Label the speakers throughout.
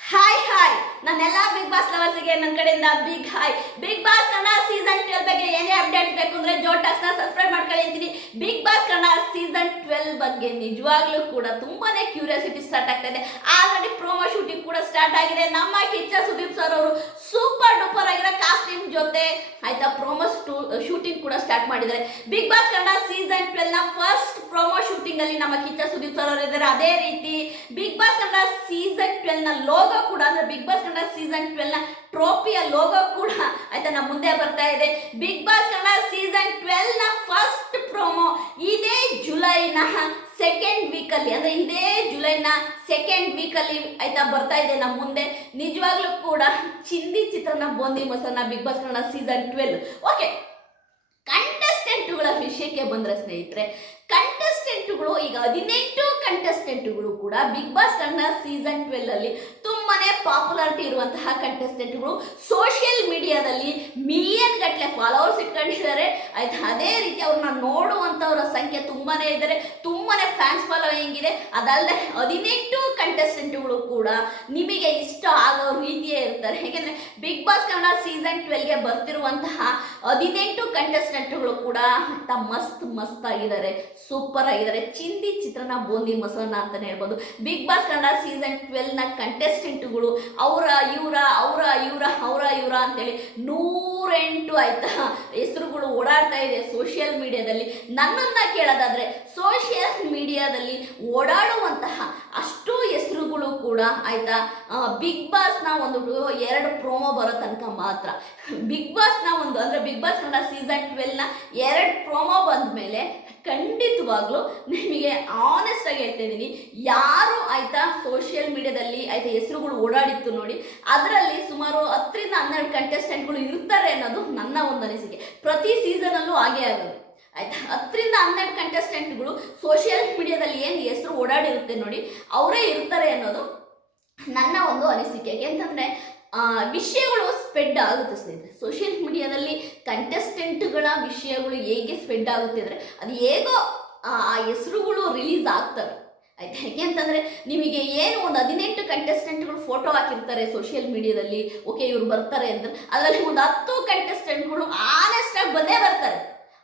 Speaker 1: Hi hi ನನ್ನೆಲ್ಲ big boss ಲವರ್ಸಿಗೆ ನನ್ನ ಕಡೆಯಿಂದ big hi big boss Kannada season twelve ಬಗ್ಗೆ ಏನೇ ಅಪ್ಡೇಟ್ ಬೇಕು ಅಂದ್ರೆ ಜೋಟಾಸ್ನ ಸಬ್ಸ್ಕ್ರೈಬ್ ಮಾಡ್ಕೊಳ್ಳಿ big boss Kannada season twelve ಬಗ್ಗೆ ನಿಜವಾಗ್ಲೂ ಕೂಡ ತುಂಬಾನೇ ಕ್ಯೂರಿಯಾಸಿಟಿ ಸ್ಟಾರ್ಟ್ ಆಗ್ತಾ ಇದೆ. ಆಲ್ರೆಡಿ ಪ್ರೋಮೋ ಶೂಟಿಂಗ್ ಕೂಡ ಸ್ಟಾರ್ಟ್ ಆಗಿದೆ. ನಮ್ಮ ಕಿಚ್ಚ ಸುದೀಪ್ ಸರ್ ಅವರು ಸೂಪರ್ ಡೂಪರ್ ಆಗಿರೋ ಕಾಸ್ಟ್ಯೂಮ್ ಜೊತೆ ಆಯ್ತಾ ಪ್ರೋಮೋ ಶೂಟಿಂಗ್ ಕೂಡ ಸ್ಟಾರ್ಟ್ ಮಾಡಿದ್ದಾರೆ. ಬಿಗ್ ಬಾಸ್ ಕನ್ನಡ ಸೀಸನ್ ಟ್ವೆಲ್ನ ಫಸ್ಟ್ ಪ್ರೋಮೋ ಶೂಟಿಂಗ್ ಅಲ್ಲಿ ನಮ್ಮ ಕಿಚ್ಚ ಸುದೀಪ್ ಸರ್ ಅವರು ಇದ್ದಾರೆ ಅದೇ ರೀತಿ ಬಿಗ್ ಬಾಸ್ ಕನ್ನಡ ಸೀಸನ್ ಟ್ವೆಲ್ನ ಲೋಗೋ ಕೂಡ, ಅಂದ್ರೆ ಬಿಗ್ ಬಾಸ್ ಕನ್ನಡ ಸೀಸನ್ ಟ್ವೆಲ್ನ ಟ್ರೋಫಿಯ ಲೋಗೋ ಕೂಡ ಆಯ್ತಾ ನಮ್ಮ ಮುಂದೆ ಬರ್ತಾ ಇದೆ. ಬಿಗ್ ಬಾಸ್ ಕನ್ನಡ ಸೀಸನ್ ಟ್ವೆಲ್ನ ಫಸ್ಟ್ ಪ್ರೋಮೋ ಇದೇ ಜುಲೈನ ಸೆಕೆಂಡ್ ವೀಕಲ್ಲಿ ಅಂದ್ರೆ ಇದೇ ಜುಲೈನ ಸೆಕೆಂಡ್ ವೀಕಲ್ಲಿ ಆಯ್ತಾ ಬರ್ತಾ ಇದೆ ನಮ್ಮ ಮುಂದೆ. ನಿಜವಾಗ್ಲೂ ಕೂಡ ಚಿಂದಿ ಚಿತ್ರನ ಬೋಂದಿ ಮೊಸರನ್ನ Big Boss Kannada season twelve okay ಕಂಟೆಸ್ಟೆಂಟ್ಗಳ ವಿಷಯಕ್ಕೆ ಬಂದ್ರೆ ಸ್ನೇಹಿತರೆ ಕಂಟೆಸ್ಟೆಂಟ್ಗಳು ಈಗ ಹದಿನೆಂಟು ಕಂಟೆಸ್ಟೆಂಟ್ಗಳು ಕೂಡ Big Boss Kannada season twelve ಅಲ್ಲಿ ತುಂಬಾನೇ ಪಾಪ್ಯುಲಾರಿಟಿ ಇರುವಂತಹ ಕಂಟೆಸ್ಟೆಂಟ್ಗಳು ಸೋಷಿಯಲ್ ಮೀಡಿಯಾದಲ್ಲಿ ಮಿಲಿಯನ್ ಗಟ್ಟಲೆ ಫಾಲೋವರ್ಸ್ ಇಟ್ಕೊಂಡಿದ್ದಾರೆ. ಆಯ್ತು, ಅದೇ ರೀತಿ ಅವ್ರನ್ನ ನೋಡುವಂಥವ್ರ ಸಂಖ್ಯೆ ತುಂಬಾನೇ ಇದ್ದಾರೆ. ತುಂಬಾನೇ ಫ್ಯಾನ್ಸ್ ಫಾಲೋಯಿಂಗ್ ಇದೆ. ಅದಲ್ಲದೆ ಹದಿನೆಂಟು ಕಂಟೆಸ್ಟೆಂಟ್ಗಳು ಕೂಡ ನಿಮಗೆ ಇಷ್ಟ ಆಗೋ ರೀತಿಯೇ ಇರ್ತಾರೆ. ಯಾಕೆಂದ್ರೆ ಬಿಗ್ ಬಾಸ್ ಕನ್ನಡ ಸೀಸನ್ ಟ್ವೆಲ್ಗೆ ಬರ್ತಿರುವಂತಹ ಹದಿನೆಂಟು ಕಂಟೆಸ್ಟೆಂಟ್ಗಳು ಕೂಡ ಮಸ್ತ್ ಮಸ್ತ್ ಆಗಿದ್ದಾರೆ. ಸೂಪರ್ ಆಗಿದ್ದಾರೆ. ಚಿಂದಿ ಚಿತ್ರನ ಬೂಂದಿ ಮೊಸರನ್ನ ಅಂತಾನೆ ಹೇಳ್ಬೋದು. ಬಿಗ್ ಬಾಸ್ ಕನ್ನಡ ಸೀಸನ್ ಟ್ವೆಲ್ನ ಕಂಟೆಸ್ಟೆಂಟ್ಗಳು ಅವರ, ಇವರ ಅವರ ಇವರ ಅವರ, ಇವರ ಅಂತೇಳಿ ನೂರೆಂಟು ಆಯ್ತಾ ಹೆಸರುಗಳು ಓಡಾಡ್ತಾ ಇದೆ ಸೋಷಿಯಲ್ ಮೀಡಿಯಾದಲ್ಲಿ ನನ್ನನ್ನು ಕೇಳೋದಾದರೆ ಸೋಷಿಯಲ್ ಮೀಡಿಯಾದಲ್ಲಿ ಓಡಾಡುವಂತಹ ಕೂಡ ಆಯ್ತಾ? ಬಿಗ್ ಬಾಸ್ನ ಒಂದು ಎರಡು ಪ್ರೋಮೋ ಬರೋ ತನಕ ಮಾತ್ರ. ಬಿಗ್ ಬಾಸ್ನ ಒಂದು, ಅಂದ್ರೆ ಬಿಗ್ ಬಾಸ್ ಕನ್ನಡ ಸೀಸನ್ ಟ್ವೆಲ್ನ ಎರಡು ಪ್ರೋಮೋ ಬಂದ ಮೇಲೆ ಖಂಡಿತವಾಗ್ಲೂ ನಿಮಗೆ ಆನೆಸ್ಟ್ ಆಗಿ ಹೇಳ್ತಾ ಇದ್ದೀನಿ, ಯಾರು ಆಯ್ತಾ ಸೋಷಿಯಲ್ ಮೀಡಿಯಾದಲ್ಲಿ ಆಯ್ತಾ ಹೆಸರುಗಳು ಓಡಾಡಿತ್ತು ನೋಡಿ, ಅದರಲ್ಲಿ ಸುಮಾರು ಹತ್ತರಿಂದ ಹನ್ನೆರಡು ಕಂಟೆಸ್ಟೆಂಟ್ಗಳು ಇರ್ತಾರೆ ಅನ್ನೋದು ನನ್ನ ಒಂದು ಅನಿಸಿಕೆ. ಪ್ರತಿ ಸೀಸನಲ್ಲೂ ಹಾಗೆ ಆಗೋದು. ಆಯ್ತಾ? ಹತ್ತರಿಂದ ಹನ್ನೆರಡು ಕಂಟೆಸ್ಟೆಂಟ್ಗಳು ಸೋಷಿಯಲ್ ಮೀಡಿಯಾದಲ್ಲಿ ಏನು ಹೆಸರು ಓಡಾಡಿರುತ್ತೆ ನೋಡಿ, ಅವರೇ ಇರ್ತಾರೆ ಅನ್ನೋದು ನನ್ನ ಒಂದು ಅನಿಸಿಕೆ. ಯಾಕೆಂತಂದರೆ ವಿಷಯಗಳು ಸ್ಪ್ರೆಡ್ ಆಗುತ್ತೆ ಸ್ನೇಹಿತರೆ. ಸೋಷಿಯಲ್ ಮೀಡಿಯಾದಲ್ಲಿ ಕಂಟೆಸ್ಟೆಂಟ್ಗಳ ವಿಷಯಗಳು ಹೇಗೆ ಸ್ಪ್ರೆಡ್ ಆಗುತ್ತೆ ಅಂದರೆ, ಅದು ಹೇಗೋ, ಆ ಹೆಸರುಗಳು ರಿಲೀಸ್ ಆಗ್ತವೆ. ಆಯ್ತಾ? ಯಾಕೆ ಅಂತಂದರೆ, ನಿಮಗೆ ಏನು ಒಂದು ಹದಿನೆಂಟು ಕಂಟೆಸ್ಟೆಂಟ್ಗಳು ಫೋಟೋ ಹಾಕಿರ್ತಾರೆ ಸೋಷಿಯಲ್ ಮೀಡಿಯಾದಲ್ಲಿ ಓಕೆ ಇವ್ರು ಬರ್ತಾರೆ ಅಂತ. ಅದರಲ್ಲಿ ಒಂದು ಹತ್ತು ಕಂಟೆಸ್ಟೆಂಟ್ಗಳು ಆನೆಸ್ಟಾಗಿ ಬಂದೇ ಬರ್ತಾರೆ.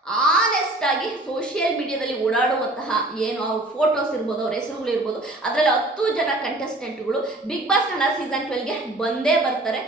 Speaker 1: ಆನೆಸ್ಟ್ ಆಗಿ ಸೋಷಿಯಲ್ ಮೀಡಿಯಾದಲ್ಲಿ ಓಡಾಡುವಂತಹ ಏನು ಅವ್ರ ಫೋಟೋಸ್ ಇರ್ಬೋದು, ಅವ್ರ ಹೆಸರುಗಳು ಇರ್ಬೋದು, ಅದರಲ್ಲಿ ಹತ್ತು ಜನ ಕಂಟೆಸ್ಟೆಂಟ್ಗಳು ಬಿಗ್ ಬಾಸ್ ಕನ್ನಡ ಸೀಸನ್ ಟ್ವೆಲ್ಗೆ ಬಂದೇ ಬರ್ತಾರೆ.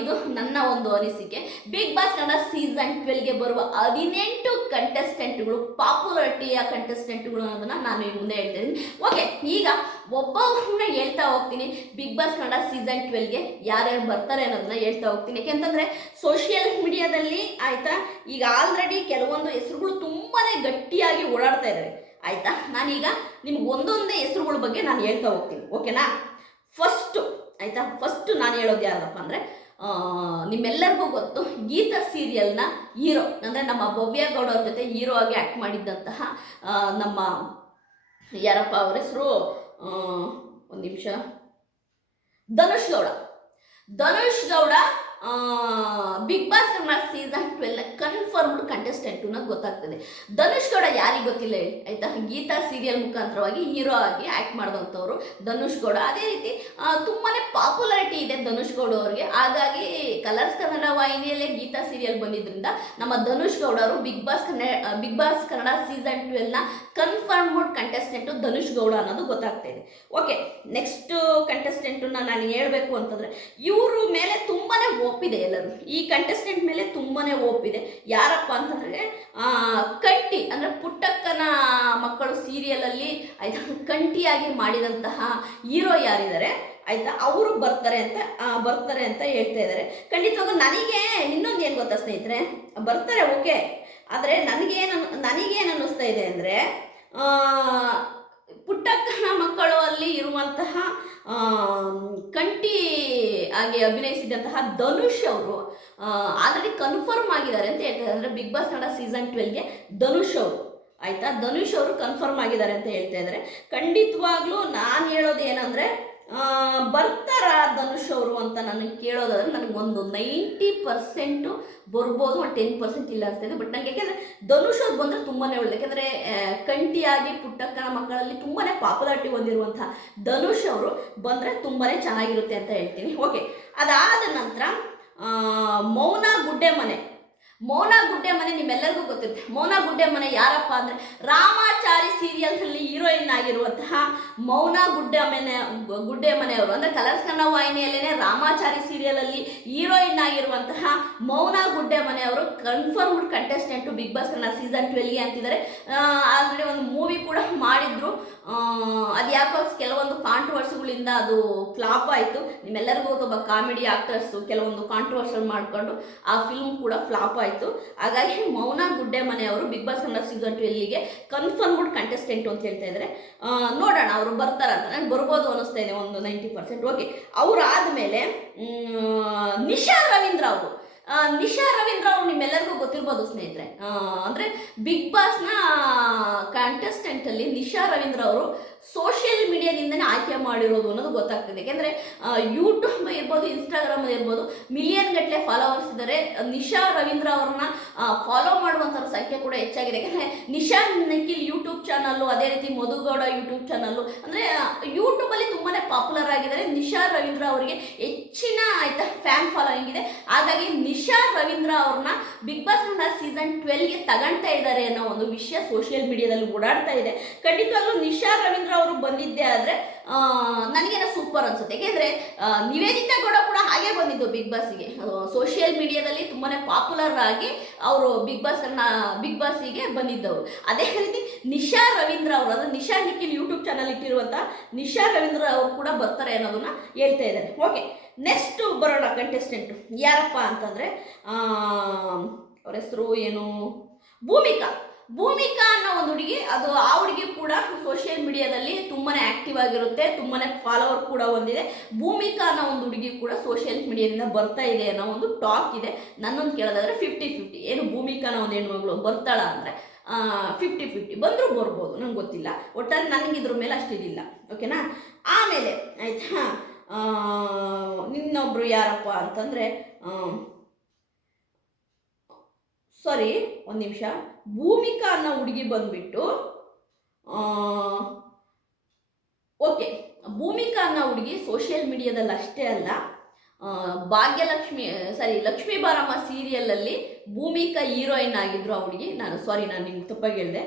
Speaker 1: ಇದು ನನ್ನ ಒಂದು ಅನಿಸಿಕೆ. ಬಿಗ್ ಬಾಸ್ ಕನ್ನಡ ಸೀಸನ್ ಟ್ವೆಲ್ಗೆ ಬರುವ ಹದಿನೆಂಟು ಕಂಟೆಸ್ಟೆಂಟ್ಗಳು ಪಾಪ್ಯುಲಾರಿಟಿಯ ಕಂಟೆಸ್ಟೆಂಟ್ಗಳು ಅನ್ನೋದನ್ನ ನಾನು ಈ ಮುಂದೆ ಹೇಳ್ತಾ ಓಕೆ ಈಗ ಒಬ್ಬೊಬ್ಬರನ್ನ ಹೇಳ್ತಾ ಹೋಗ್ತೀನಿ. ಬಿಗ್ ಬಾಸ್ ಕನ್ನಡ ಸೀಸನ್ ಟ್ವೆಲ್ಗೆ ಯಾರ್ಯಾರು ಬರ್ತಾರೆ ಅನ್ನೋದನ್ನ ಹೇಳ್ತಾ ಹೋಗ್ತೀನಿ. ಯಾಕೆಂತಂದ್ರೆ ಸೋಷಿಯಲ್ ಮೀಡಿಯಾದಲ್ಲಿ ಆಯ್ತಾ, ಈಗ ಆಲ್ರೆಡಿ ಕೆಲವೊಂದು ಹೆಸರುಗಳು ತುಂಬಾನೇ ಗಟ್ಟಿಯಾಗಿ ಓಡಾಡ್ತಾ ಇದ್ದಾರೆ ಆಯ್ತಾ? ನಾನೀಗ ನಿಮ್ಗೆ ಒಂದೊಂದೇ ಹೆಸರುಗಳ ಬಗ್ಗೆ ನಾನು ಹೇಳ್ತಾ ಹೋಗ್ತೀನಿ. ಓಕೆನಾ ಫಸ್ಟು ಆಯ್ತಾ? ಫಸ್ಟ್ ನಾನು ಹೇಳೋದು ಯಾರಪ್ಪ ಅಂದರೆ ನಿಮ್ಮೆಲ್ಲರಿಗೂ ಗೊತ್ತು, ಗೀತಾ ಸೀರಿಯಲ್ನ ಹೀರೋ ಅಂದರೆ ನಮ್ಮ ಗೌಡ ಅವ್ರ ಜೊತೆ ಹೀರೋ ಆಗಿ ಆ್ಯಕ್ಟ್ ಮಾಡಿದ್ದಂತಹ ನಮ್ಮ ಯಾರಪ್ಪ ಅವ್ರ ಹೆಸರು? ಒಂದು ನಿಮಿಷ. Dhanush Gowda. Dhanush Gowda Big Boss season twelve confirmed contestant ಗೊತ್ತಾಗ್ತದೆ. ಧನುಷ್ ಗೌಡ ಯಾರಿಗೆ ಗೊತ್ತಿಲ್ಲ ಹೇಳಿ, ಆಯ್ತಾ? ಗೀತಾ ಸೀರಿಯಲ್ ಮುಖಾಂತರವಾಗಿ ಹೀರೋ ಆಗಿ ಆಕ್ಟ್ ಮಾಡಿದಂಥವ್ರು ಧನುಷ್ ಗೌಡ. ಅದೇ ರೀತಿ ತುಂಬಾನೇ ಪಾಪ್ಯುಲಾರಿಟಿ ಇದೆ ಧನುಷ್ ಗೌಡ ಅವ್ರಿಗೆ. ಹಾಗಾಗಿ ಕಲರ್ಸ್ ಕನ್ನಡ ವಾಹಿನಿಯಲ್ಲೇ ಗೀತಾ ಸೀರಿಯಲ್ ಬಂದಿದ್ರಿಂದ ನಮ್ಮ ಧನುಷ್ ಗೌಡ ಅವರು big boss big boss Kannada season ಟ್ವೆಲ್ನ confirmed contestant Dhanush Gowda ಅನ್ನೋದು ಗೊತ್ತಾಗ್ತಾ ಇದೆ. ಓಕೆ ನೆಕ್ಸ್ಟ್ ಕಂಟೆಸ್ಟೆಂಟನ್ನ ನಾನು ಹೇಳಬೇಕು ಅಂತಂದ್ರೆ, ಇವರು ಮೇಲೆ ತುಂಬಾನೇ ಒಪ್ಪಿದೆ ಎಲ್ಲರೂ. ಈ ಕಂಟೆಸ್ಟೆಂಟ್ ಮೇಲೆ ತುಂಬಾನೇ ಒಪ್ಪಿದೆ. ಯಾರಪ್ಪ ಅಂತಂದರೆ ಕಂಟಿ, ಅಂದರೆ ಪುಟ್ಟಕ್ಕನ ಮಕ್ಕಳು ಸೀರಿಯಲಲ್ಲಿ ಆಯಿತಾ, ಕಂಟಿಯಾಗಿ ಮಾಡಿದಂತಹ ಹೀರೋ ಯಾರಿದ್ದಾರೆ, ಆಯಿತಾ, ಅವರು ಬರ್ತಾರೆ ಅಂತ ಬರ್ತಾರೆ ಅಂತ ಹೇಳ್ತಾ ಇದ್ದಾರೆ. ಖಂಡಿತವಾಗ ನನಗೆ ಇನ್ನೊಂದು ಏನು ಗೊತ್ತಾ ಸ್ನೇಹಿತರೆ? ಬರ್ತಾರೆ ಓಕೆ ಆದರೆ ನನಗೇನು ನನಗೇನು ಅನ್ನಿಸ್ತಾ ಇದೆ ಅಂದರೆ ಪುಟ್ಟಕ್ಕನ ಮಕ್ಕಳು ಅಲ್ಲಿ ಇರುವಂತಹ ಕಂಟಿ ಆಗಿ ಅಭಿನಯಿಸಿದಂತಹ ಧನುಷ್ ಅವರು ಆಲ್ರೆಡಿ ಕನ್ಫರ್ಮ್ ಆಗಿದ್ದಾರೆ ಅಂತ ಹೇಳ್ತಾರೆ. ಬಿಗ್ ಬಾಸ್ ಕನ್ನಡ ಸೀಸನ್ ಟ್ವೆಲ್ಗೆ ಧನುಷ್ ಅವರು. ಆಯಿತಾ? ಧನುಷ್ ಅವರು ಕನ್ಫರ್ಮ್ ಆಗಿದ್ದಾರೆ ಅಂತ ಹೇಳ್ತಾ ಇದ್ದಾರೆ. ಖಂಡಿತವಾಗ್ಲೂ ನಾನು ಹೇಳೋದು ಏನಂದರೆ ಬರ್ತಾರ ಧನುಷ್ ಅವರು ಅಂತ ನನಗೆ ಕೇಳೋದಾದ್ರೆ ನನಗೊಂದು ನೈಂಟಿ ಪರ್ಸೆಂಟು ಬರ್ಬೋದು ಒಂದು ಟೆನ್ ಪರ್ಸೆಂಟ್ ಇಲ್ಲ ಇದೆ. ಬಟ್ ನನಗೆ ಯಾಕೆಂದರೆ ಧನುಷ್ ಅವ್ರು ಬಂದರೆ ತುಂಬಾ ಒಳ್ಳೆ ಯಾಕೆಂದರೆ ಕಂಟಿಯಾಗಿ ಪುಟ್ಟಕ್ಕನ ಮಕ್ಕಳಲ್ಲಿ ತುಂಬಾ ಪಾಪ್ಯುಲಾರಿಟಿ ಹೊಂದಿರುವಂಥ ಧನುಷ್ ಅವರು ಬಂದರೆ ತುಂಬಾ ಚೆನ್ನಾಗಿರುತ್ತೆ ಅಂತ ಹೇಳ್ತೀನಿ. ಓಕೆ ಅದಾದ ನಂತರ ಮೌನ ಗುಡ್ಡೆ ಮನೆ ಮೌನ ಗುಡ್ಡೆ ಮನೆ ನಿಮ್ಮೆಲ್ಲರಿಗೂ ಗೊತ್ತಿರುತ್ತೆ. ಮೌನ ಗುಡ್ಡೆ ಮನೆ ಯಾರಪ್ಪ ಅಂದರೆ ರಾಮಾಚಾರಿ ಸೀರಿಯಲ್ನಲ್ಲಿ ಹೀರೋಯಿನ್ ಆಗಿರುವಂತಹ ಮೌನ ಗುಡ್ಡೆ ಮನೆ, ಗುಡ್ಡೆ ಮನೆಯವರು. ಅಂದರೆ ಕಲರ್ಸ್ ಕನ್ನಡ ವಾಹಿನಿಯಲ್ಲೇ ರಾಮಾಚಾರಿ ಸೀರಿಯಲಲ್ಲಿ ಹೀರೋಯಿನ್ ಆಗಿರುವಂತಹ ಮೌನ ಗುಡ್ಡೆ ಮನೆಯವರು confirmed contestant big boss Kannada season ಟ್ವೆಲ್ಗೆ ಅಂತಿದ್ದಾರೆ. ಆಲ್ರೆಡಿ ಒಂದು ಮೂವಿ ಕೂಡ ಮಾಡಿದ್ರು. ಅದು ಯಾಕೋ ಕೆಲವೊಂದು ಕಾಂಟ್ರವರ್ಸಿಗಳಿಂದ ಅದು ಫ್ಲಾಪ್ ಆಯಿತು. ನಿಮ್ಮೆಲ್ಲರಿಗೂ ಒಬ್ಬ ಕಾಮಿಡಿ ಆಕ್ಟರ್ಸು ಕೆಲವೊಂದು ಕಾಂಟ್ರವರ್ಸಲ್ ಮಾಡಿಕೊಂಡು ಆ ಫಿಲ್ಮ್ ಕೂಡ ಫ್ಲಾಪ್ ಆಯಿತು. ಹಾಗಾಗಿ ಮೌನ ಗುಡ್ಡೆ ಮನೆಯವರು ಬಿಗ್ ಬಾಸ್ ಕನ್ನಡ ಸೀಸನ್ ಟ್ವೆಲ್ಲಿಗೆ ಕನ್ಫರ್ಮ್ಡ್ ಕಂಟೆಸ್ಟೆಂಟ್ ಅಂತ ಹೇಳ್ತಾ ಇದ್ದಾರೆ ನೋಡೋಣ, ಅವರು ಬರ್ತಾರಂತ. ನನಗೆ ಬರ್ಬೋದು ಅನ್ನಿಸ್ತಾ ಇದೆ ಒಂದು ನೈಂಟಿ ಪರ್ಸೆಂಟ್ ಓಕೆ ಅವ್ರು ಆದಮೇಲೆ ನಿಶಾ ರವೀಂದ್ರ ಅವರು. ನಿಶಾ ರವೀಂದ್ರ ಅವ್ರು ನಿಮ್ಮೆಲ್ಲರಿಗೂ ಗೊತ್ತಿರ್ಬೋದು ಸ್ನೇಹಿತರೆ. ಅಂದರೆ ಬಿಗ್ ಬಾಸ್ನ ಕಂಟೆಸ್ಟೆಂಟಲ್ಲಿ ನಿಶಾ ರವೀಂದ್ರ ಅವರು ಸೋಷಿಯಲ್ ಮೀಡಿಯಾದಿಂದನೇ ಆಯ್ಕೆ ಮಾಡಿರೋದು ಅನ್ನೋದು ಗೊತ್ತಾಗ್ತದೆ. ಯಾಕೆಂದರೆ ಯೂಟ್ಯೂಬ್ ಇರ್ಬೋದು ಇನ್ಸ್ಟಾಗ್ರಾಮ್ ಇರ್ಬೋದು ಮಿಲಿಯನ್ ಗಟ್ಟಲೆ ಫಾಲೋವರ್ಸ್ ಇದ್ದಾರೆ ನಿಶಾ ರವೀಂದ್ರ ಅವ್ರನ್ನ ಫಾಲೋ ಮಾಡುವಂಥ ಸಂಖ್ಯೆ ಕೂಡ ಹೆಚ್ಚಾಗಿದೆ. ಯಾಕಂದರೆ ನಿಶಾ ನಿಖಿಲ್ ಯೂಟ್ಯೂಬ್ ಚಾನಲ್ಲು ಅದೇ ರೀತಿ ಮಧುಗೌಡ ಯೂಟ್ಯೂಬ್ ಚಾನಲ್ಲು ಅಂದರೆ ಯೂಟ್ಯೂಬಲ್ಲಿ ತುಂಬಾ ಪಾಪ್ಯುಲರ್ ಆಗಿದ್ದಾರೆ. ನಿಶಾ ರವೀಂದ್ರ ಅವರಿಗೆ ಹೆಚ್ಚಿನ, ಆಯ್ತಾ ಫ್ಯಾನ್ ಫಾಲೋಯಿಂಗ್ ಇದೆ. ಹಾಗಾಗಿ ನಿಶಾ ರವೀಂದ್ರ ಅವ್ರನ್ನ ಬಿಗ್ ಬಾಸ್ನ ಸೀಸನ್ ಟ್ವೆಲ್ಗೆ ತಗೊಳ್ತಾ ಇದ್ದಾರೆ ಅನ್ನೋ ಒಂದು ವಿಷಯ ಸೋಷಿಯಲ್ ಮೀಡಿಯಾದಲ್ಲಿ ಓಡಾಡ್ತಾ ಇದೆ. ಖಂಡಿತವಾಗ್ಲೂ ನಿಶಾ ರವೀಂದ್ರ ಅವರು ಬಂದಿದ್ದೆ ಆದರೆ ನನಗೇನೋ ಸೂಪರ್ ಅನ್ಸುತ್ತೆ. ಯಾಕೆಂದರೆ ನಿವೇದಿತಾ ಗೌಡ ಕೂಡ ಹಾಗೆ ಬಂದಿದ್ದು ಬಿಗ್ ಬಾಸ್ಗೆ ಸೋಷಿಯಲ್ ಮೀಡಿಯಾದಲ್ಲಿ ತುಂಬಾ ಪಾಪ್ಯುಲರ್ ಆಗಿ ಅವರು ಬಿಗ್ ಬಾಸ್ ಬಿಗ್ ಬಾಸಿಗೆ ಬಂದಿದ್ದವರು. ಅದೇ ರೀತಿ ನಿಶಾ ರವೀಂದ್ರ ಅವರು, ಅಂದರೆ ನಿಶಾ ನಿಖಿಲ್ ಯೂಟ್ಯೂಬ್ ಚಾನಲ್ ಇಟ್ಟಿರುವಂಥ ನಿಶಾ ರವೀಂದ್ರ ಅವರು ಕೂಡ ಬರ್ತಾರೆ ಅನ್ನೋದನ್ನ ಹೇಳ್ತಾ ಇದ್ದಾರೆ. ಓಕೆ ನೆಕ್ಸ್ಟ್ ಬರೋಣ ಕಂಟೆಸ್ಟೆಂಟು ಯಾರಪ್ಪ ಅಂತಂದರೆ ಅವ್ರ ಹೆಸರು ಏನು? ಭೂಮಿಕಾ. ಭೂಮಿಕಾ ಅನ್ನೋ ಒಂದು ಹುಡುಗಿ, ಅದು ಆ ಹುಡುಗಿ ಕೂಡ ಸೋಷಿಯಲ್ ಮೀಡಿಯಾದಲ್ಲಿ ತುಂಬಾ ಆಕ್ಟಿವ್ ಆಗಿರುತ್ತೆ ತುಂಬಾ ಫಾಲೋವರ್ ಕೂಡ ಹೊಂದಿದೆ. ಭೂಮಿಕಾ ಅನ್ನೋ ಒಂದು ಹುಡುಗಿ ಕೂಡ ಸೋಷಿಯಲ್ ಮೀಡಿಯಾದಿಂದ ಬರ್ತಾ ಇದೆ ಅನ್ನೋ ಒಂದು ಟಾಕ್ ಇದೆ. ನನ್ನೊಂದು ಕೇಳೋದಾದ್ರೆ ಫಿಫ್ಟಿ ಫಿಫ್ಟಿ ಏನು ಭೂಮಿಕಾ ಅನ್ನೋ ಒಂದು ಹೆಣ್ಮಗಳು ಬರ್ತಾಳ ಅಂದರೆ ಫಿಫ್ಟಿ ಫಿಫ್ಟಿ ಬಂದರೂ ಬರ್ಬೋದು, ನಂಗೆ ಗೊತ್ತಿಲ್ಲ. ಒಟ್ಟಾರೆ ನನಗೆ ಇದ್ರ ಮೇಲೆ ಅಷ್ಟಿದಿಲ್ಲ. ಓಕೆನಾ ಆಮೇಲೆ, ಆಯಿತಾ? ಅಂತಂದರೆ ಸಾರಿ ಒಂದು ನಿಮಿಷ. ಭೂಮಿಕಾ ಅನ್ನೋ ಹುಡುಗಿ ಬಂದ್ಬಿಟ್ಟು ಓಕೆ ಭೂಮಿಕಾ ಅನ್ನೋ ಹುಡುಗಿ ಸೋಷಿಯಲ್ ಮೀಡಿಯಾದಲ್ಲಿ ಅಷ್ಟೇ ಅಲ್ಲ ಭಾಗ್ಯಲಕ್ಷ್ಮಿ ಸಾರಿ ಲಕ್ಷ್ಮೀ ಬಾರಮ್ಮ ಸೀರಿಯಲಲ್ಲಿ ಭೂಮಿಕಾ ಹೀರೋಯಿನ್ ಆಗಿದ್ರು ಆ ಹುಡುಗಿ. ನಾನು ಸಾರಿ ನಾನು ನಿಮ್ಗೆ ತಪ್ಪಾಗಿ ಹೇಳಿದೆ.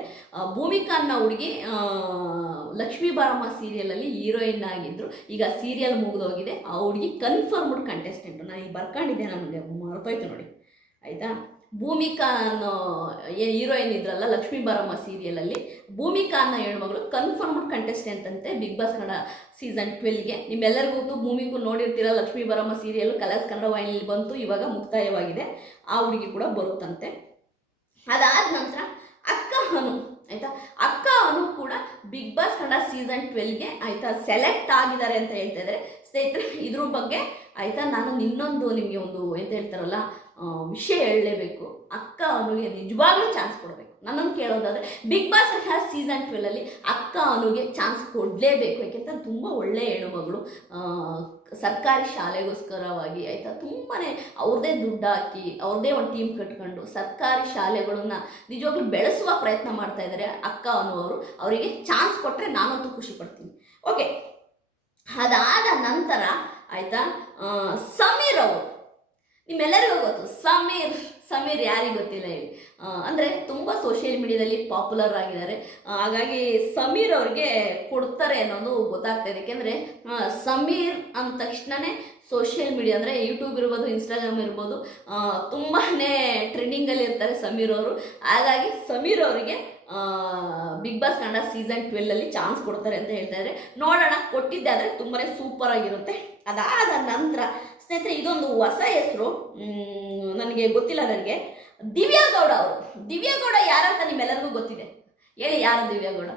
Speaker 1: ಭೂಮಿಕಾ ಅನ್ನೋ ಹುಡುಗಿ ಲಕ್ಷ್ಮಿ ಬಾರಮ್ಮ ಸೀರಿಯಲಲ್ಲಿ ಹೀರೋಯಿನ್ ಆಗಿದ್ರು. ಈಗ ಸೀರಿಯಲ್ ಮುಗಿದೋಗಿದೆ. ಆ ಹುಡುಗಿ ಕನ್ಫರ್ಮ್ಡ್ ಕಂಟೆಸ್ಟೆಂಟು ನಾನು ಈಗ ಬರ್ಕೊಂಡಿದ್ದೆ, ನನಗೆ ಮರ್ತೋಯ್ತು ನೋಡಿ. ಆಯಿತಾ? ಭೂಮಿಕಾ ಅನ್ನೋ ಹೀರೋಯಿನ್ ಇದ್ರಲ್ಲ, ಲಕ್ಷ್ಮೀ ಬಾರಮ್ಮ ಸೀರಿಯಲಲ್ಲಿ, ಭೂಮಿಕಾ ಅನ್ನೋ ಹೆಣ್ಮಗಳು ಕನ್ಫರ್ಮ್ಡ್ ಕಂಟೆಸ್ಟೆಂಟ್ ಅಂತೆ ಬಿಗ್ ಬಾಸ್ ಕನ್ನಡ ಸೀಸನ್ ಟ್ವೆಲ್ಗೆ ನಿಮ್ಮೆಲ್ಲರಿಗೂ ಭೂಮಿಗೂ ನೋಡಿರ್ತೀರ, ಲಕ್ಷ್ಮೀ ಬಾರಮ್ಮ ಸೀರಿಯಲ್ ಕಲರ್ಸ್ ಕನ್ನಡ ವಾಹಿನಿಯಲ್ಲಿ ಬಂತು, ಇವಾಗ ಮುಕ್ತಾಯವಾಗಿದೆ. ಆ ಹುಡುಗಿ ಕೂಡ ಬರುತ್ತಂತೆ. ಅದಾದ ನಂತರ ಅಕ್ಕ ಅನು, ಆಯಿತಾ? ಅಕ್ಕ ಅನು ಕೂಡ ಬಿಗ್ ಬಾಸ್ ಕನ್ನಡ ಸೀಸನ್ ಟ್ವೆಲ್ಗೆ ಆಯಿತಾ? ಸೆಲೆಕ್ಟ್ ಆಗಿದ್ದಾರೆ ಅಂತ ಹೇಳ್ತಾ ಇದ್ದಾರೆ ಸ್ನೇಹಿತರೆ, ಇದ್ರ ಬಗ್ಗೆ, ಆಯಿತಾ? ನಾನು ಇನ್ನೊಂದು ನಿಮಗೆ ಒಂದು, ಎಂತ ಹೇಳ್ತಾರಲ್ಲ ವಿಷಯ ಹೇಳಲೇಬೇಕು. ಅಕ್ಕ ಅನುಗೆ ನಿಜವಾಗ್ಲೂ ಚಾನ್ಸ್ ಕೊಡಬೇಕು. ನನ್ನನ್ನು ಕೇಳೋದಾದರೆ ಬಿಗ್ ಬಾಸ್ ಸೀಸನ್ ಟ್ವೆಲ್ಲಲ್ಲಿ ಅಕ್ಕ ಅನುಗೆ ಚಾನ್ಸ್ ಕೊಡಲೇಬೇಕು. ಯಾಕೆಂದರೆ ತುಂಬ ಒಳ್ಳೆಯ ಹೆಣ್ಣುಮಗಳು ಸರ್ಕಾರಿ ಶಾಲೆಗೋಸ್ಕರವಾಗಿ ಆಯಿತಾ? ತುಂಬಾ ಅವ್ರದ್ದೇ ದುಡ್ಡು ಹಾಕಿ ಅವ್ರದ್ದೇ ಒಂದು ಟೀಮ್ ಕಟ್ಕೊಂಡು ಸರ್ಕಾರಿ ಶಾಲೆಗಳನ್ನ ನಿಜವಾಗ್ಲೂ ಬೆಳೆಸುವ ಪ್ರಯತ್ನ ಮಾಡ್ತಾ ಇದ್ದಾರೆ ಅಕ್ಕ ಅನ್ನುವರು ಅವರಿಗೆ ಚಾನ್ಸ್ ಕೊಟ್ಟರೆ ನಾನಂತೂ ಖುಷಿ ಪಡ್ತೀನಿ. ಓಕೆ ಅದಾದ ನಂತರ ಆಯಿತಾ? ಸಮೀರ್ ಅವರು. ನಿಮ್ಮೆಲ್ಲರಿಗೂ ಗೊತ್ತು, ಸಮೀರ್ ಸಮೀರ್ ಯಾರಿಗೆ ಗೊತ್ತಿಲ್ಲ ಹೇಳಿ. ಅಂದರೆ ತುಂಬ ಸೋಷಿಯಲ್ ಮೀಡಿಯಾದಲ್ಲಿ ಪಾಪ್ಯುಲರ್ ಆಗಿದ್ದಾರೆ. ಹಾಗಾಗಿ ಸಮೀರ್ ಅವ್ರಿಗೆ ಕೊಡ್ತಾರೆ ಅನ್ನೋದು ಗೊತ್ತಾಗ್ತದೆ ಯಾಕೆಂದರೆ ಸಮೀರ್ ಅಂದ ತಕ್ಷಣವೇ ಸೋಷಿಯಲ್ ಮೀಡಿಯಾ ಅಂದರೆ ಯೂಟ್ಯೂಬ್ ಇರ್ಬೋದು ಇನ್ಸ್ಟಾಗ್ರಾಮ್ ಇರ್ಬೋದು ತುಂಬಾ ಟ್ರೆಂಡಿಂಗಲ್ಲಿ ಇರ್ತಾರೆ ಸಮೀರ್ ಅವರು. ಹಾಗಾಗಿ ಸಮೀರ್ ಅವರಿಗೆ ಬಿಗ್ ಬಾಸ್ ಕನ್ನಡ ಸೀಸನ್ ಟ್ವೆಲ್ಲಲ್ಲಿ ಚಾನ್ಸ್ ಕೊಡ್ತಾರೆ ಅಂತ ಹೇಳ್ತಾ ಇದ್ದಾರೆ. ನೋಡೋಣ, ಕೊಟ್ಟಿದ್ದೆ ಆದರೆ ತುಂಬಾ ಸೂಪರ್ ಆಗಿರುತ್ತೆ. ಅದಾದ ನಂತರ ಸ್ನೇಹಿತರೆ, ಇದೊಂದು ಹೊಸ ಹೆಸರು. ನನಗೆ ಗೊತ್ತಿಲ್ಲ ನನಗೆ ದಿವ್ಯಾಗೌಡ ಅವರು. ದಿವ್ಯಾಗೌಡ ಯಾರಂತ ನಿಮ್ಮೆಲ್ಲರಿಗೂ ಗೊತ್ತಿದೆ. ಹೇಳಿ ಯಾರು ದಿವ್ಯಾಗೌಡ?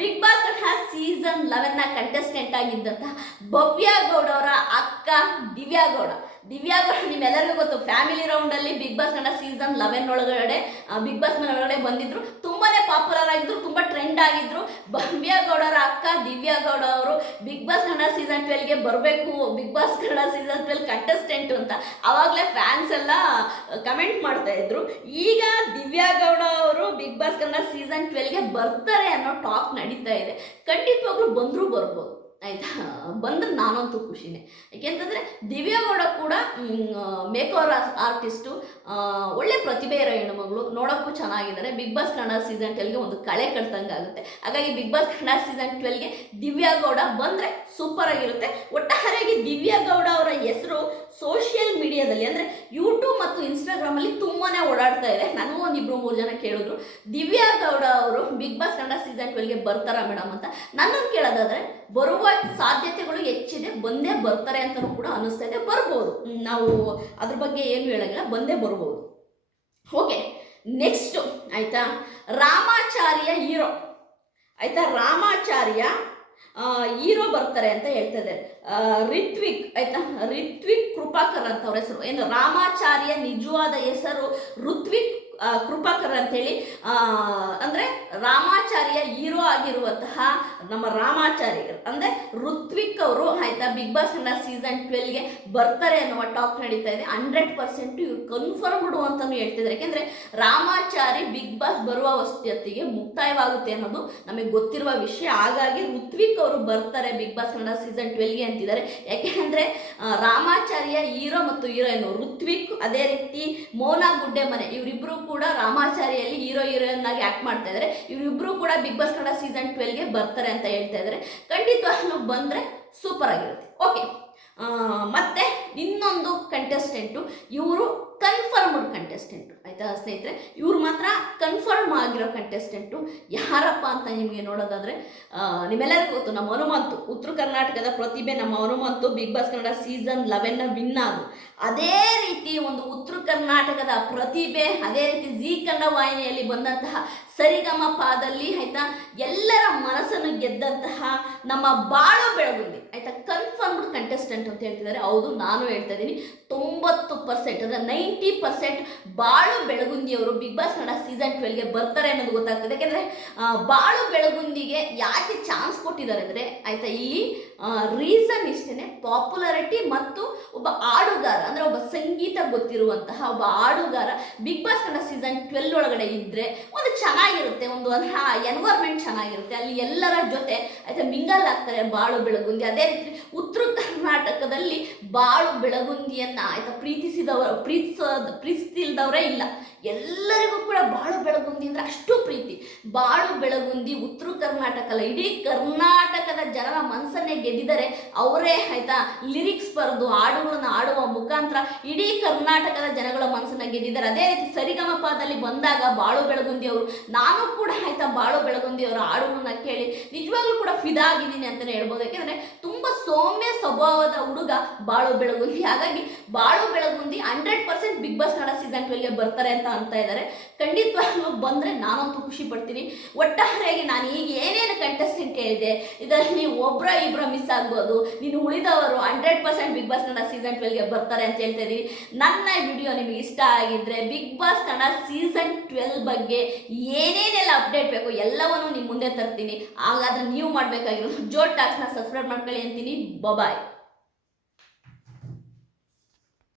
Speaker 1: ಬಿಗ್ ಬಾಸ್ ಸೀಸನ್ ಲೆವೆನ್ನ ಕಂಟೆಸ್ಟೆಂಟ್ ಆಗಿದ್ದಂತಹ ಭವ್ಯ ಗೌಡ ಅವರ ಅಕ್ಕ ದಿವ್ಯಾಗೌಡ ದಿವ್ಯಾ ಗೌಡ ನಿಮ್ಮೆಲ್ಲರಿಗೂ ಗೊತ್ತು family ರೌಂಡಲ್ಲಿ big boss Kannada season eleven ಒಳಗಡೆ ಬಿಗ್ ಬಾಸ್ ಮನೆ ಒಳಗಡೆ ಬಂದಿದ್ರು. ತುಂಬಾನೇ ಪಾಪ್ಯುಲರ್ ಆಗಿದ್ರು, ತುಂಬಾ ಟ್ರೆಂಡ್ ಆಗಿದ್ರು. ಭವ್ಯ ಗೌಡರ ಅಕ್ಕ ದಿವ್ಯಾ ಗೌಡ ಅವರು ಬಿಗ್ ಬಾಸ್ ಕನ್ನಡ ಸೀಸನ್ ಟ್ವೆಲ್ಗೆ ಬರಬೇಕು big boss Kannada season twelve contestant ಅಂತ ಅವಾಗಲೇ ಫ್ಯಾನ್ಸ್ ಎಲ್ಲ ಕಮೆಂಟ್ ಮಾಡ್ತಾ ಇದ್ರು. ಈಗ ದಿವ್ಯಾ ಗೌಡ ಅವರು ಬಿಗ್ ಬಾಸ್ ಕನ್ನಡ ಸೀಸನ್ ಟ್ವೆಲ್ಗೆ ಬರ್ತಾರೆ ಅನ್ನೋ ಟಾಕ್ ನಡೀತಾ ಇದೆ. ಖಂಡಿತವಾಗ್ಲೂ ಬಂದರೂ ಬರ್ಬೋದು. ಆಯ್ತಾ? ಬಂದ್ರೆ ನಾನಂತೂ ಖುಷಿನೇ. ಯಾಕೆಂತಂದರೆ ದಿವ್ಯಾಗೌಡ ಕೂಡ ಮೇಕೋರ್ ಆರ್ ಆರ್ಟಿಸ್ಟು ಒಳ್ಳೆ ಪ್ರತಿಭೆ ಇರೋ ಹೆಣ್ಣುಮಗಳು. ನೋಡೋಕ್ಕೂ ಚೆನ್ನಾಗಿದ್ದಾರೆ. ಬಿಗ್ ಬಾಸ್ ಕನ್ನಡ ಸೀಸನ್ ಟ್ವೆಲ್ಗೆ ಒಂದು ಕಳೆ ಕಟ್ದಂಗೆ ಆಗುತ್ತೆ. ಹಾಗಾಗಿ ಬಿಗ್ ಬಾಸ್ ಕನ್ನಡ ಸೀಸನ್ ಟ್ವೆಲ್ಗೆ ದಿವ್ಯಾಗೌಡ ಬಂದರೆ ಸೂಪರ್ ಆಗಿರುತ್ತೆ. ಒಟ್ಟಾರೆಯಾಗಿ ದಿವ್ಯಾಗೌಡ ಅವರ ಹೆಸರು ಸೋಷಿಯಲ್ ಮೀಡಿಯಾದಲ್ಲಿ ಅಂದರೆ ಯೂಟ್ಯೂಬ್ ಮತ್ತು ಇನ್ಸ್ಟಾಗ್ರಾಮಲ್ಲಿ ತುಂಬಾ ಓಡಾಡ್ತಾ ಇದೆ. ನನಗೂ ಒಂದು ಮೂರು ಜನ ಕೇಳಿದ್ರು ದಿವ್ಯಾಗೌಡ ಅವರು ಬಿಗ್ ಬಾಸ್ ಕನ್ನಡ ಸೀಸನ್ ಟ್ವೆಲ್ಗೆ ಬರ್ತಾರಾ ಮೇಡಮ್ ಅಂತ. ನನ್ನನ್ನು ಕೇಳೋದಾದ್ರೆ ಬರುವ ಸಾಧ್ಯತೆಗಳು ಹೆಚ್ಚಿದೆ, ಬಂದೇ ಬರ್ತಾರೆ ಅಂತಲೂ ಕೂಡ ಅನ್ನಿಸ್ತಾ ಇದೆ, ಬರ್ಬೋದು. ನಾವು ಅದ್ರ ಬಗ್ಗೆ ಏನು ಹೇಳಂಗಿಲ್ಲ, ಬಂದೇ ಬರ್ಬೋದು. ಓಕೆ ನೆಕ್ಸ್ಟು ಆಯಿತಾ? ರಾಮಾಚಾರ್ಯ ಹೀರೋ. ಆಯಿತಾ? ರಾಮಾಚಾರ್ಯ ಹೀರೋ ಬರ್ತಾರೆ ಅಂತ ಹೇಳ್ತದೆ ರಿತ್ವಿಕ್, ಆಯ್ತಾ? ರಿತ್ವಿಕ್ ಕೃಪಾಕರ್ ಅಂತ ಅವ್ರ ಹೆಸರು. ಏನು, ರಾಮಾಚಾರ್ಯ ನಿಜವಾದ ಹೆಸರು ಋತ್ವಿಕ್ ಕೃಪಾಕರ್ ಅಂತ ಹೇಳಿ ಅಂದ್ರೆ ರಾಮಾಚಾರ್ಯ ಹೀರೋ ಆಗಿರುವಂತಹ ನಮ್ಮ ರಾಮಾಚಾರ್ಯ ಅಂದ್ರೆ ಋತ್ವಿಕ್ ಅವರು ಆಯ್ತಾ ಬಿಗ್ ಬಾಸ್ ಕನ್ನಡ ಸೀಸನ್ ಟ್ವೆಲ್ಗೆ ಬರ್ತಾರೆ ಅನ್ನುವ ಟಾಕ್ ನಡೀತಾ ಇದೆ. ಹಂಡ್ರೆಡ್ ಪರ್ಸೆಂಟ್ ಇವ್ರು ಕನ್ಫರ್ಮ್ಡು ಅಂತಾನೂ ಹೇಳ್ತಿದ್ದಾರೆ. ಯಾಕೆಂದ್ರೆ ರಾಮಾಚಾರಿ ಬಿಗ್ ಬಾಸ್ ಬರುವ ಹೊತ್ತಿಗೆ ಮುಕ್ತಾಯವಾಗುತ್ತೆ ಅನ್ನೋದು ನಮಗೆ ಗೊತ್ತಿರುವ ವಿಷಯ. ಹಾಗಾಗಿ ಋತ್ವಿಕ್ ಅವರು ಬರ್ತಾರೆ ಬಿಗ್ ಬಾಸ್ ಕನ್ನಡ ಸೀಸನ್ ಟ್ವೆಲ್ಗೆ ಅಂತಿದ್ದಾರೆ. ಯಾಕೆಂದ್ರೆ ರಾಮಾಚಾರ್ಯ ಹೀರೋ ಮತ್ತು ಹೀರೋಯಿನ್ ಋತ್ವಿಕ್, ಅದೇ ರೀತಿ ಮೋನಾ ಗುಡ್ಡೆ ಮನೆ ಇವರಿಬ್ರು ಕೂಡ ರಾಮಾಚಾರಿಯಲ್ಲಿ ಹೀರೋ ಹೀರೋಯಿನ್ ಆಗಿ ಆಕ್ಟ್ ಮಾಡ್ತಾ ಇದ್ದಾರೆ ಇವರಿಬ್ರು ಕೂಡ ಬಿಗ್ ಬಾಸ್ ಕನ್ನಡ ಸೀಸನ್ ಟ್ವೆಲ್ಗೆ ಬರ್ತಾರೆ ಅಂತ ಹೇಳ್ತಾ ಇದ್ದಾರೆ ಖಂಡಿತವಾಗ್ಲೂ ಬಂದ್ರೆ ಸೂಪರ್ ಆಗಿರುತ್ತೆ. ಓಕೆ ಮತ್ತೆ ಇನ್ನೊಂದು ಕಂಟೆಸ್ಟೆಂಟು ಇವರು ಕನ್ಫರ್ಮ್ಡ್ ಕಂಟೆಸ್ಟೆಂಟು ಆಯಿತಾ ಸ್ನೇಹಿತರೆ? ಇವ್ರು ಮಾತ್ರ ಕನ್ಫರ್ಮ್ ಆಗಿರೋ ಕಂಟೆಸ್ಟೆಂಟು ಯಾರಪ್ಪ ಅಂತ ನಿಮಗೆ ನೋಡೋದಾದರೆ ನಿಮ್ಮೆಲ್ಲರಿಗೂ ಗೊತ್ತು, ನಮ್ಮ ಹನುಮಂತು, ಉತ್ತರ ಕರ್ನಾಟಕದ ಪ್ರತಿಭೆ, ನಮ್ಮ Hanumanthu big boss Kannada season ಲೆವೆನ್ನ win ಆದರು. ಅದೇ ರೀತಿ ಒಂದು ಉತ್ತರ ಕರ್ನಾಟಕದ ಪ್ರತಿಭೆ, ಅದೇ ರೀತಿ ಜೀ ಕನ್ನಡ ವಾಹಿನಿಯಲ್ಲಿ ಬಂದಂತಹ ಸರಿಗಮ ಪಾದಲ್ಲಿ, ಆಯಿತಾ, ಎಲ್ಲರ ಮನಸ್ಸನ್ನು ಗೆದ್ದಂತಹ ನಮ್ಮ ಬಾಳು ಬೆಳಗುಂದಿ, ಆಯಿತಾ ಕನ್ಫರ್ಮ್ಡ್ ಕಂಟೆಸ್ಟೆಂಟ್ ಅಂತ ಹೇಳ್ತಿದ್ದಾರೆ. ಹೌದು, ನಾನು ಹೇಳ್ತಾ ಇದ್ದೀನಿ, ತೊಂಬತ್ತು ಪರ್ಸೆಂಟ್ ಅಂದರೆ ನೈಂಟಿ ಪರ್ಸೆಂಟ್ ಬಾಳು ಬೆಳಗುಂದಿಯವರು ಬಿಗ್ ಬಾಸ್ ಕನ್ನಡ ಸೀಸನ್ ಟ್ವೆಲ್ಗೆ ಬರ್ತಾರೆ ಅನ್ನೋದು ಗೊತ್ತಾಗ್ತದೆ. ಯಾಕೆಂದರೆ ಬಾಳು ಬೆಳಗುಂದಿಗೆ ಯಾಕೆ ಚಾನ್ಸ್ ಕೊಟ್ಟಿದ್ದಾರೆ ಅಂದರೆ, ಆಯಿತಾ, ಇಲ್ಲಿ ರೀಸನ್ ಇಷ್ಟೇ ಪಾಪ್ಯುಲಾರಿಟಿ ಮತ್ತು ಒಬ್ಬ ಆಡುಗಾರ, ಅಂದರೆ ಒಬ್ಬ ಸಂಗೀತ ಗೊತ್ತಿರುವಂತಹ ಒಬ್ಬ ಆಡುಗಾರ big boss Kannada season twelve ಒಳಗಡೆ ಇದ್ದರೆ ಒಂದು ಚೆನ್ನಾಗಿರುತ್ತೆ, ಒಂದು ಎನ್ವೈರ್ಮೆಂಟ್ ಚೆನ್ನಾಗಿರುತ್ತೆ. ಅಲ್ಲಿ ಎಲ್ಲರ ಜೊತೆ ಆಯ್ತಾ ಮಿಂಗಲ್ ಆಗ್ತಾರೆ ಬಾಳು ಬೆಳಗುಂದಿ. ಅದೇ ರೀತಿ ಉತ್ತರ ಕರ್ನಾಟಕದಲ್ಲಿ ಬಾಳು ಬೆಳಗುಂದಿಯನ್ನು ಆಯ್ತಾ ಪ್ರೀತಿಸಿದವರ ಪ್ರೀತಿಸ ಪ್ರೀತಿಸಿಲ್ದವರೇ ಇಲ್ಲ. ಎಲ್ಲರಿಗೂ ಕೂಡ ಬಾಳು ಬೆಳಗುಂದಿ ಅಂದರೆ ಅಷ್ಟು ಪ್ರೀತಿ. ಬಾಳು ಬೆಳಗುಂದಿ ಉತ್ತರ ಕರ್ನಾಟಕ ಅಲ್ಲ, ಇಡೀ ಕರ್ನಾಟಕದ ಜನರ ಮನಸ್ಸನ್ನೇ ಗೆದ್ದಿದ್ದಾರೆ, ಅವರೇ ಆಯ್ತಾ ಲಿರಿಕ್ಸ್ ಬರೆದು ಹಾಡುಗಳನ್ನ ಆಡುವ ಮುಖಾಂತರ ಇಡೀ ಕರ್ನಾಟಕದ ಜನಗಳ ಮನಸ್ಸನ್ನ ಗೆದ್ದಿದ್ದಾರೆ. ಅದೇ ರೀತಿ ಸರಿಗಮಪದಲ್ಲಿ ಬಂದಾಗ ಬಾಳು ಬೆಳಗುಂದಿ ಅವರು ನಾನು ಕೂಡ ಆಯ್ತಾ ಬಾಳು ಬೆಳಗುಂದಿ ಅವರ ಹಾಡುಗಳನ್ನ ಕೇಳಿ ನಿಜವಾಗ್ಲೂ ಕೂಡ ಫಿದಾ ಆಗಿದ್ದೀನಿ ಅಂತಲೇ ಹೇಳ್ಬೋದು. ಯಾಕೆಂದ್ರೆ ತುಂಬ ಸೌಮ್ಯ ಸ್ವಭಾವದ ಹುಡುಗ ಬಾಳು ಬೆಳಗುಂದಿ. ಹಾಗಾಗಿ Balu Belagundi hundred percent big boss Kannada season ಟ್ವೆಲ್ಗೆ ಬರ್ತಾರೆ ಅಂತ ಅಂತ ಇದ್ದಾರೆ. ಖಂಡಿತವಾಗ್ಲೂ ಬಂದರೆ ನಾನಂತೂ ಖುಷಿ ಪಡ್ತೀನಿ. ಒಟ್ಟಾರೆಯಾಗಿ ನಾನು ಈಗ ಏನೇನು ಕಂಟೆಸ್ಟೆಂಟ್ ಹೇಳಿದೆ, ಇದರಲ್ಲಿ ನೀವು ಒಬ್ಬರ ಇಬ್ಬರ ಮಿಸ್ ಆಗ್ಬೋದು. ನೀನು ಉಳಿದವರು hundred percent big boss Kannada season ಟ್ವೆಲ್ಗೆ ಬರ್ತಾರೆ ಅಂತ ಹೇಳ್ತಾ ನನ್ನ ವಿಡಿಯೋ ನಿಮಗೆ ಇಷ್ಟ ಆಗಿದ್ರೆ big boss Kannada season twelve ಬಗ್ಗೆ ಏನೇನೆಲ್ಲ ಅಪ್ಡೇಟ್ ಬೇಕು ಎಲ್ಲವನ್ನು ನಿಮ್ಮ ಮುಂದೆ ತರ್ತೀನಿ. ಹಾಗಾದ್ರೆ ನೀವು ಮಾಡಬೇಕಾಗಿರೋದು ಜೋ ಟಾಕ್ಸ್ನ ಸಬ್ಸ್ಕ್ರೈಬ್ ಮಾಡ್ಕೊಳ್ಳಿ ಅಂತೀನಿ. ಬಬಾಯ್